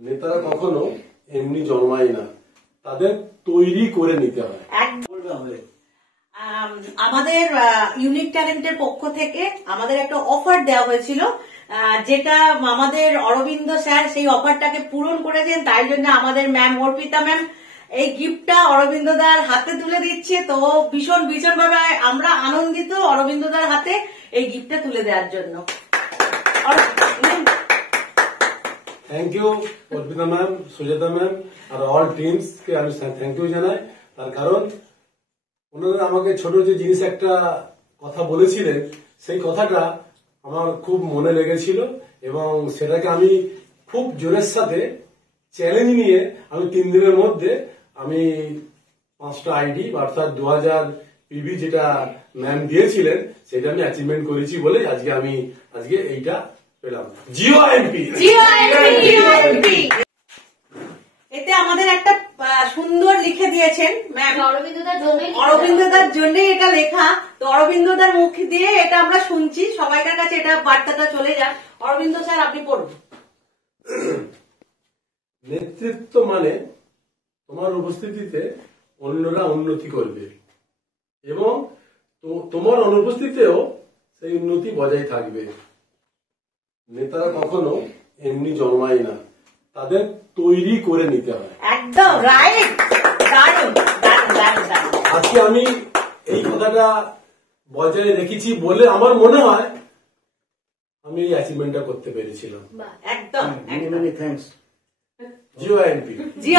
নেতারা কখনো এমনি জন্মায় না, তাদের তৈরি করে নিতে হয়। আমাদের ইউনিক ট্যালেন্টের পক্ষ থেকে আমাদের একটা অফার দেওয়া হয়েছিল, যেটা আমাদের অরবিন্দ স্যার সেই অফারটাকে পূরণ করেছেন। তাই জন্য আমাদের ম্যাম অর্পিতা ম্যাম এই গিফটটা অরবিন্দদার হাতে তুলে দিচ্ছে। তো ভীষণ ভাবে আমরা আনন্দিত অরবিন্দদার হাতে এই গিফটটা তুলে দেওয়ার জন্য। Thank you Arpita ma'am, Sujata ma'am আর অল টিমস কে আমি থ্যাংক ইউ জানাই। তার কারণ ওনারা আমাকে ছোট যে জিনিস একটা কথা বলেছিলেন, সেই কথাটা আমার খুব মনে লেগেছিল এবং সেটাকে আমি খুব জোরের সাথে চ্যালেঞ্জ নিয়ে আমি 3 দিনের মধ্যে আমি 5টা আইডি অর্থাৎ 2000 পিভি যেটা ম্যাম দিয়েছিলেন সেটা আমি অ্যাচিভমেন্ট করেছি বলে আজকে এইটা পেলাম। জিও এমপি এতে আমাদের একটা সুন্দর লিখে দিয়েছেন ম্যাম, অরবিন্দদার জন্য এটা লেখা। তো অরবিন্দদার মুখ দিয়ে এটা আমরা শুনছি, সবাইকার কাছে এটা বার্তাটা চলে যাক। অরবিন্দ স্যার আপনি পড়ুন। নেতৃত্ব মানে তোমার উপস্থিতিতে অন্যরা উন্নতি করবে এবং তোমার অনুপস্থিতিতেও সেই উন্নতি বজায় থাকবে। নেতারা কখনো এমনি জন্মায় না, তাদের তৈরি করে নিতে হয়। একদম রাইট, দারুণ। আজকে আমি এই কথাটা বজায় রেখেছি বলে আমার মনে হয় আমি এই অ্যাচিভমেন্টটা করতে পেরেছিলাম। একদম মেনি থ্যাঙ্কস জিও এমপি। জি